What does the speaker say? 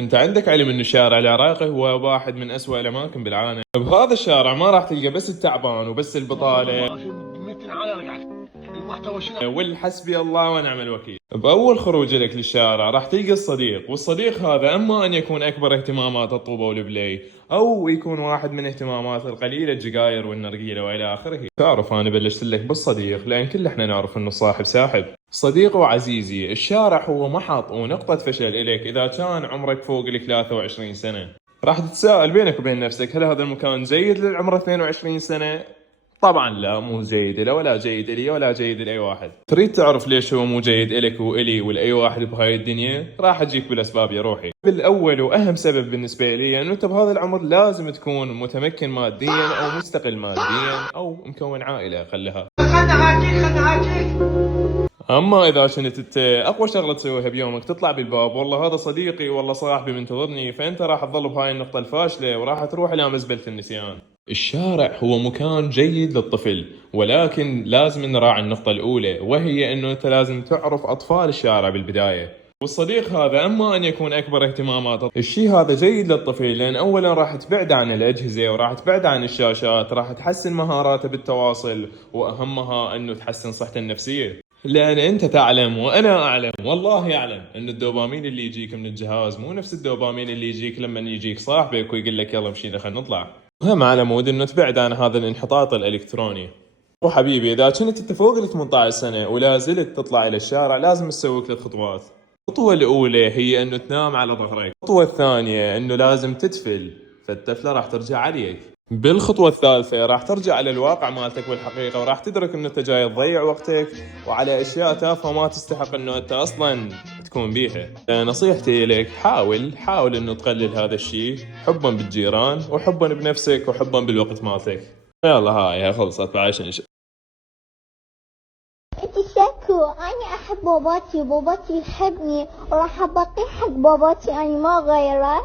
انت عندك علم ان الشارع العراقي هو واحد من اسوأ الاماكن بالعالم. بهذا الشارع ما راح تلقى بس التعبان وبس البطالة والحسبي الله ونعم الوكيل. باول خروج لك للشارع راح تلقى الصديق، والصديق هذا اما ان يكون اكبر اهتمامات الطوبة والبلاي، او يكون واحد من اهتمامات القليلة الجقاير والنرجيلة والى اخره. تعرف انا بلشت لك بالصديق لان كل احنا نعرف انه الصاحب ساحب. صديقي وعزيزي، الشارع هو محط ونقطة فشل إليك إذا كان عمرك فوق ال 23 سنة. راح تتساءل بينك وبين نفسك، هل هذا المكان جيد للعمر 22 سنة؟ طبعا لا، مو جيد له ولا جيد لي ولا جيد لأي واحد. تريد تعرف ليش هو مو جيد إلك وإلي ولأي واحد بهاي الدنيا؟ راح أجيك بالأسباب يا روحي. بالأول وأهم سبب بالنسبة لي أنه أنت بهذا العمر لازم تكون متمكن ماديا أو مستقل ماديا أو مكون عائلة خلها. اما اذا كنت انت اقوى شغله تسويها بيومك تطلع بالباب والله هذا صديقي والله صاحبي منتظرني، فانت راح تظل بهاي النقطه الفاشله وراح تروح الى مزبله النسيان. الشارع هو مكان جيد للطفل، ولكن لازم نراعي النقطه الاولى، وهي انه انت لازم تعرف اطفال الشارع بالبدايه. والصديق هذا اما ان يكون اكبر اهتماماته، الشيء هذا جيد للطفل لان اولا راح تبعد عن الاجهزه وراح تبعد عن الشاشات، راح تحسن مهاراته بالتواصل، واهمها انه تحسن صحته النفسيه. لأن أنت تعلم وأنا أعلم والله أعلم أن الدوبامين اللي يجيك من الجهاز مو نفس الدوبامين اللي يجيك لما يجيك صاحبك ويقول لك يلا مشينا خلينا نطلع. وهم على مود أنه تبعد عن هذا الانحطاط الإلكتروني. وحبيبي إذا كنت أنت فوق ال 18 سنة ولا زلت تطلع إلى الشارع لازم تسوي 3 خطوات. الخطوة الأولى هي أنه تنام على ظهرك. الخطوة الثانية أنه لازم تتفل، فالتفلة راح ترجع عليك. بالخطوة الثالثة راح ترجع على الواقع مالتك والحقيقة، وراح تدرك انه انت جاي تضيع وقتك وعلى اشياء تافهة ما تستحق انه انت اصلا تكون بيها. نصيحتي لك حاول انه تقلل هذا الشيء، حبا بالجيران وحبا بنفسك وحبا بالوقت مالتك. يلا هاي خلصت بعيش نشوف. انت شكو، انا احب باباتي وباباتي يحبني وراح ابقي حق باباتي، انا ما غيره.